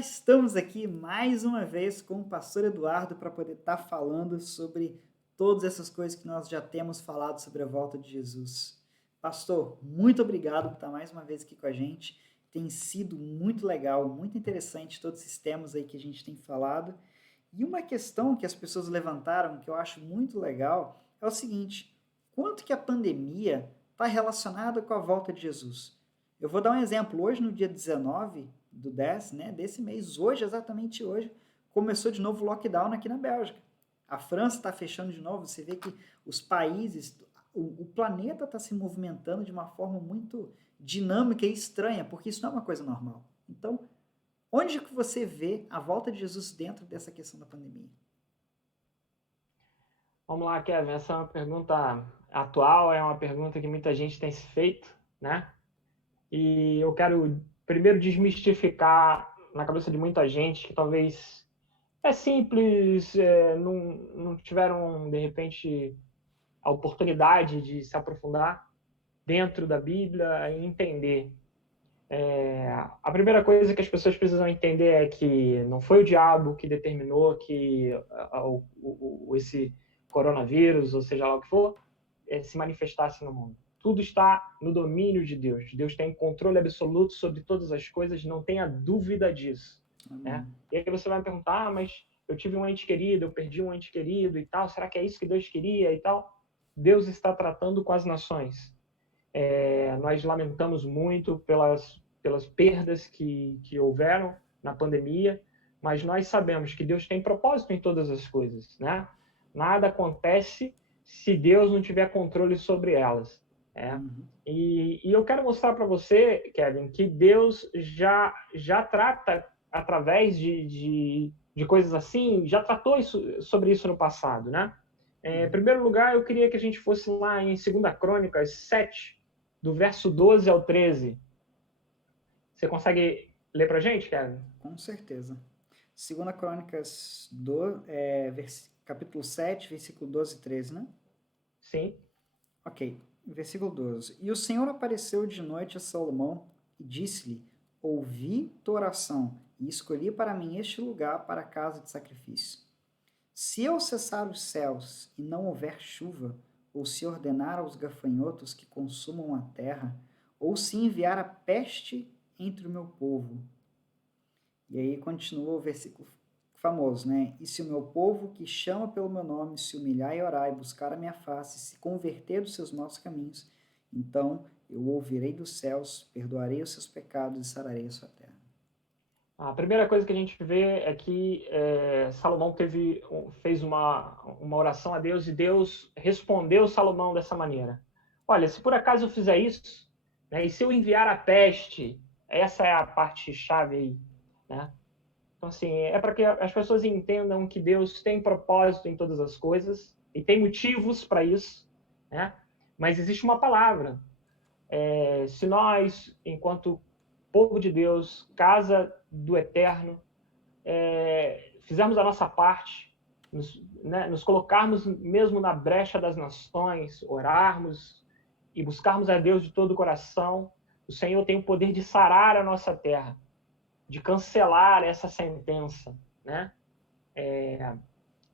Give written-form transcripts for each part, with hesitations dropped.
estamos aqui mais uma vez com o pastor Eduardo para poder estar falando sobre todas essas coisas que nós já temos falado sobre a volta de Jesus. Pastor, muito obrigado por estar mais uma vez aqui com a gente. Tem sido muito legal, muito interessante todos esses temas aí que a gente tem falado. E uma questão que as pessoas levantaram, que eu acho muito legal, é o seguinte: quanto que a pandemia está relacionada com a volta de Jesus? Eu vou dar um exemplo. Hoje, no dia 19 do 10, né, desse mês, hoje, exatamente hoje, começou de novo o lockdown aqui na Bélgica. A França está fechando de novo. Você vê que os países, o planeta está se movimentando de uma forma muito dinâmica e estranha, porque isso não é uma coisa normal. Então, onde que você vê a volta de Jesus dentro dessa questão da pandemia? Vamos lá, Kevin. Essa é uma pergunta atual, é uma pergunta que muita gente tem se feito, né? E eu quero primeiro desmistificar na cabeça de muita gente que talvez é simples, não tiveram, de repente, a oportunidade de se aprofundar dentro da Bíblia e entender. A primeira coisa que as pessoas precisam entender é que não foi o diabo que determinou que esse coronavírus, ou seja lá o que for, se manifestasse no mundo. Tudo está no domínio de Deus. Deus tem controle absoluto sobre todas as coisas, não tenha dúvida disso. Né? Amém. E aí você vai me perguntar, mas eu tive um ente querido, eu perdi um ente querido e tal, será que é isso que Deus queria e tal? Deus está tratando com as nações. Nós lamentamos muito pelas perdas que houveram na pandemia, mas nós sabemos que Deus tem propósito em todas as coisas, né? Nada acontece se Deus não tiver controle sobre elas. Uhum. E eu quero mostrar para você, Kevin, que Deus já trata através de coisas assim, já tratou sobre isso no passado, né? Em Uhum. primeiro lugar, eu queria que a gente fosse lá em 2 Crônicas 7, do verso 12 ao 13. Você consegue ler para a gente, Kevin? Com certeza. Segunda Crônicas capítulo 7, versículo 12 e 13, né? Sim. Ok, versículo 12. E o Senhor apareceu de noite a Salomão e disse-lhe: Ouvi tua oração e escolhi para mim este lugar para a casa de sacrifício. Se eu cessar os céus e não houver chuva, ou se ordenar aos gafanhotos que consumam a terra, ou se enviar a peste entre o meu povo. E aí continua o versículo famoso, né? E se o meu povo, que chama pelo meu nome, se humilhar e orar e buscar a minha face, se converter dos seus maus caminhos, então eu ouvirei dos céus, perdoarei os seus pecados e sararei a sua terra. A primeira coisa que a gente vê é que Salomão fez uma oração a Deus e Deus respondeu Salomão dessa maneira. Olha, se por acaso eu fizer isso, né, e se eu enviar a peste, essa é a parte chave aí, né? Então, assim, é para que as pessoas entendam que Deus tem propósito em todas as coisas e tem motivos para isso, né? Mas existe uma palavra. Se nós, enquanto povo de Deus, casa do Eterno, fizermos a nossa parte, nos colocarmos mesmo na brecha das nações, orarmos e buscarmos a Deus de todo o coração, o Senhor tem o poder de sarar a nossa terra, de cancelar essa sentença, né?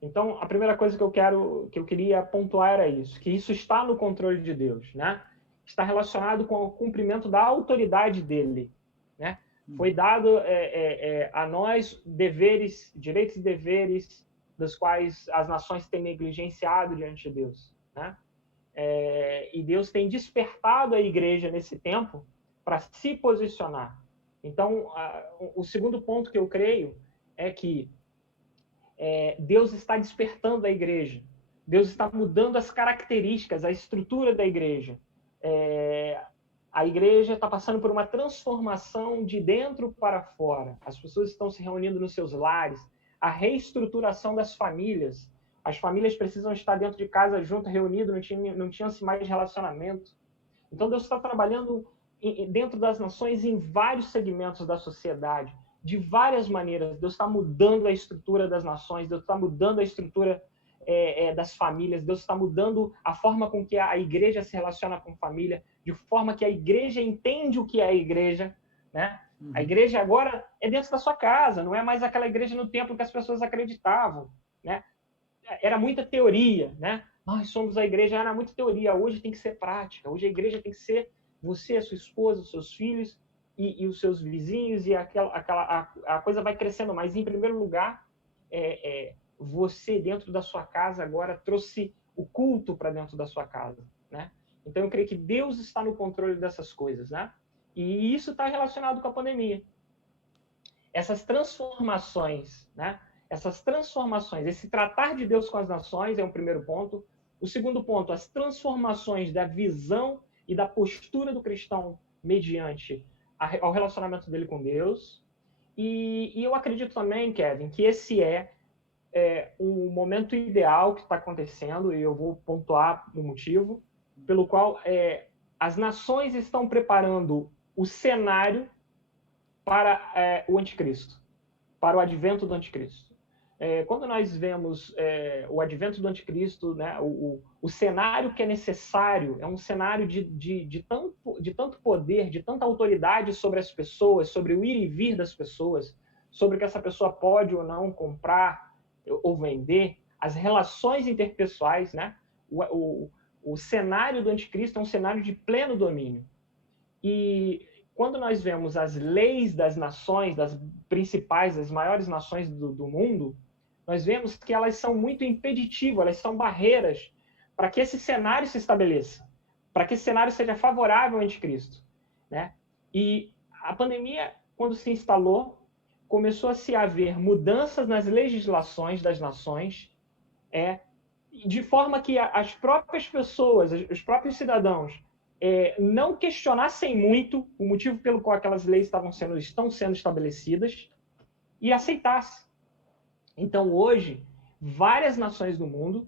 Então, a primeira coisa que eu queria pontuar era isso, que isso está no controle de Deus, né? Está relacionado com o cumprimento da autoridade dele, né? Foi Uhum. dado a nós deveres, direitos e deveres dos quais as nações têm negligenciado diante de Deus, né? E Deus tem despertado a igreja nesse tempo para se posicionar. Então, o segundo ponto que eu creio é que Deus está despertando a igreja. Deus está mudando as características, a estrutura da igreja. A igreja está passando por uma transformação de dentro para fora. As pessoas estão se reunindo nos seus lares. A reestruturação das famílias. As famílias precisam estar dentro de casa junto, reunido, não tinha-se mais relacionamento. Então Deus está trabalhando dentro das nações em vários segmentos da sociedade, de várias maneiras. Deus está mudando a estrutura das nações, Deus está mudando a estrutura das famílias, Deus está mudando a forma com que a igreja se relaciona com a família, de forma que a igreja entende o que é a igreja, né? A igreja agora é dentro da sua casa, não é mais aquela igreja no templo que as pessoas acreditavam, né? Era muita teoria, né? Nós somos a igreja, era muita teoria. Hoje tem que ser prática. Hoje a igreja tem que ser você, a sua esposa, os seus filhos e os seus vizinhos, e a coisa vai crescendo. Mas, em primeiro lugar, você, dentro da sua casa, agora trouxe o culto para dentro da sua casa, né? Então, eu creio que Deus está no controle dessas coisas, né? E isso está relacionado com a pandemia. Essas transformações, né? Essas transformações, esse tratar de Deus com as nações é um primeiro ponto. O segundo ponto, as transformações da visão e da postura do cristão mediante ao relacionamento dele com Deus. E eu acredito também, Kevin, que esse é um momento ideal que está acontecendo, e eu vou pontuar o motivo, pelo qual as nações estão preparando o cenário para o anticristo, para o advento do anticristo. Quando nós vemos o advento do anticristo, né, o cenário que é necessário é um cenário de tanto poder, de tanta autoridade sobre as pessoas, sobre o ir e vir das pessoas, sobre o que essa pessoa pode ou não comprar ou vender, as relações interpessoais, né? O cenário do anticristo é um cenário de pleno domínio. E quando nós vemos as leis das nações, das principais, das maiores nações do mundo, nós vemos que elas são muito impeditivas, elas são barreiras para que esse cenário se estabeleça, para que esse cenário seja favorável ao anticristo, né? E a pandemia, quando se instalou, começou a se haver mudanças nas legislações das nações, de forma que as próprias pessoas, os próprios cidadãos, não questionassem muito o motivo pelo qual aquelas leis estão sendo estabelecidas e aceitassem. Então, hoje, várias nações do mundo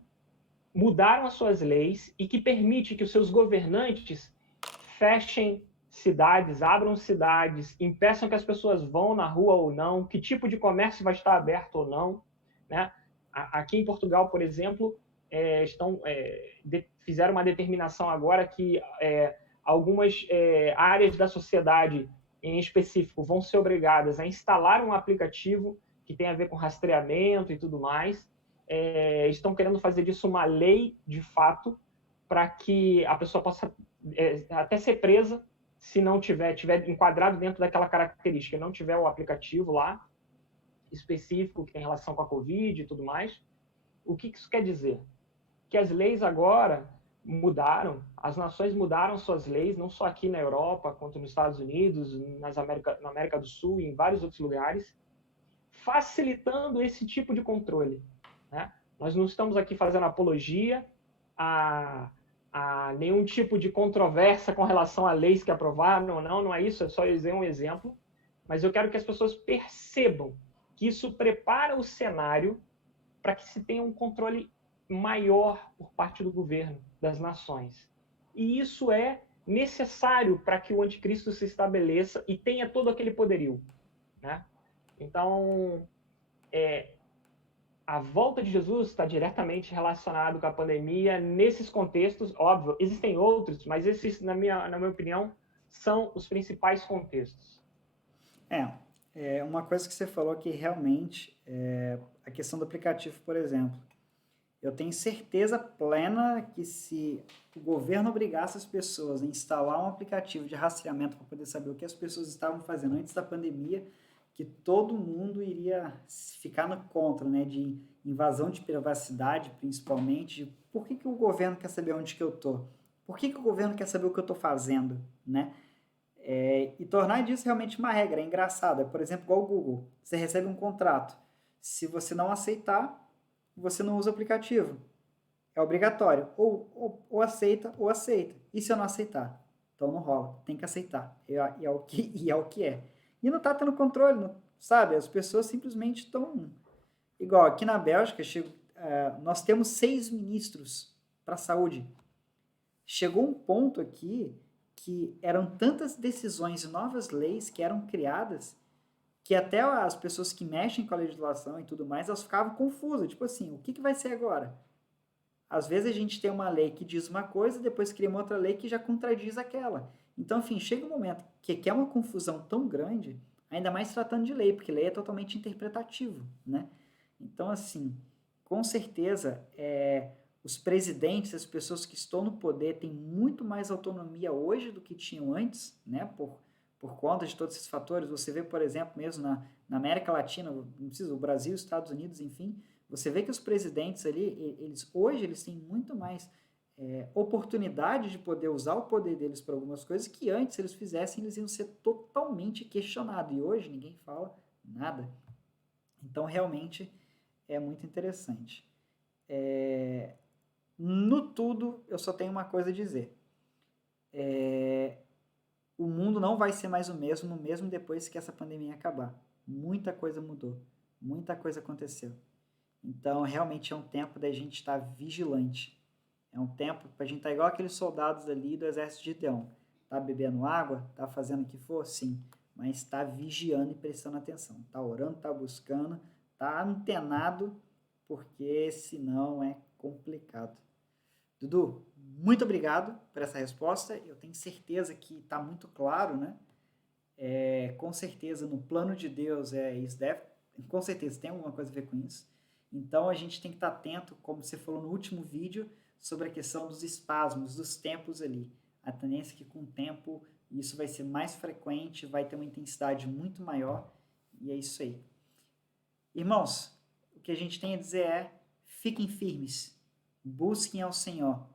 mudaram as suas leis e que permite que os seus governantes fechem cidades, abram cidades, impeçam que as pessoas vão na rua ou não, que tipo de comércio vai estar aberto ou não, né? Aqui em Portugal, por exemplo, fizeram uma determinação agora que algumas áreas da sociedade, em específico, vão ser obrigadas a instalar um aplicativo que tem a ver com rastreamento e tudo mais. Estão querendo fazer disso uma lei, de fato, para que a pessoa possa até ser presa se não tiver enquadrado dentro daquela característica, não tiver o aplicativo lá específico que tem relação com a Covid e tudo mais. O que isso quer dizer? Que as leis agora mudaram, as nações mudaram suas leis, não só aqui na Europa, quanto nos Estados Unidos, na América do Sul e em vários outros lugares, facilitando esse tipo de controle, né? Nós não estamos aqui fazendo apologia a nenhum tipo de controvérsia com relação a leis que aprovaram ou não é isso, é só dizer um exemplo, mas eu quero que as pessoas percebam que isso prepara o cenário para que se tenha um controle maior por parte do governo, das nações. E isso é necessário para que o anticristo se estabeleça e tenha todo aquele poderio, né? Então, a volta de Jesus está diretamente relacionado com a pandemia nesses contextos. Óbvio, existem outros, mas esses, na minha opinião, são os principais contextos. Uma coisa que você falou que realmente a questão do aplicativo, por exemplo. Eu tenho certeza plena que se o governo obrigasse as pessoas a instalar um aplicativo de rastreamento para poder saber o que as pessoas estavam fazendo antes da pandemia, que todo mundo iria ficar no contra, né, de invasão de privacidade, principalmente. Por que o governo quer saber onde que eu estou? Por que o governo quer saber o que eu estou fazendo, né? E tornar disso realmente uma regra. É engraçado. Por exemplo, igual o Google. Você recebe um contrato. Se você não aceitar, você não usa o aplicativo. É obrigatório. Ou aceita ou aceita. E se eu não aceitar? Então não rola. Tem que aceitar. E é o que é. E não está tendo controle, sabe? As pessoas simplesmente estão... Igual aqui na Bélgica, nós temos 6 ministros para a saúde. Chegou um ponto aqui que eram tantas decisões e novas leis que eram criadas que até as pessoas que mexem com a legislação e tudo mais, elas ficavam confusas. Tipo assim, o que vai ser agora? Às vezes a gente tem uma lei que diz uma coisa, depois cria uma outra lei que já contradiz aquela. Então, enfim, chega um momento que é uma confusão tão grande, ainda mais tratando de lei, porque lei é totalmente interpretativo, né? Então, assim, com certeza, os presidentes, as pessoas que estão no poder têm muito mais autonomia hoje do que tinham antes, né? Por conta de todos esses fatores. Você vê, por exemplo, mesmo na América Latina, não precisa, o Brasil, Estados Unidos, enfim, você vê que os presidentes ali, hoje eles têm muito mais oportunidade de poder usar o poder deles para algumas coisas que antes, se eles fizessem, eles iam ser totalmente questionados. E hoje ninguém fala nada. Então, realmente, é muito interessante. No tudo, eu só tenho uma coisa a dizer. O mundo não vai ser mais o mesmo depois que essa pandemia acabar. Muita coisa mudou, muita coisa aconteceu. Então, realmente é um tempo da gente estar vigilante. É um tempo para a gente estar igual aqueles soldados ali do exército de Gideão. Tá bebendo água? Tá fazendo o que for? Sim. Mas está vigiando e prestando atenção. Tá orando, tá buscando, tá antenado, porque senão é complicado. Dudu, muito obrigado por essa resposta. Eu tenho certeza que está muito claro, né? Com certeza, no plano de Deus, isso deve, com certeza tem alguma coisa a ver com isso. Então, a gente tem que estar atento, como você falou no último vídeo, sobre a questão dos espasmos, dos tempos ali. A tendência é que com o tempo isso vai ser mais frequente, vai ter uma intensidade muito maior, e é isso aí. Irmãos, o que a gente tem a dizer fiquem firmes, busquem ao Senhor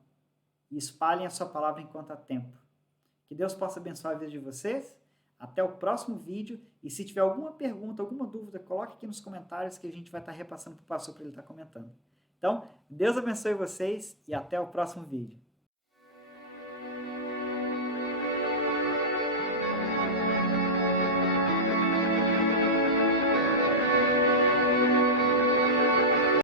e espalhem a sua palavra enquanto há tempo. Que Deus possa abençoar a vida de vocês. Até o próximo vídeo. E se tiver alguma pergunta, alguma dúvida, coloque aqui nos comentários que a gente vai estar repassando para o pastor para ele estar comentando. Então, Deus abençoe vocês e até o próximo vídeo.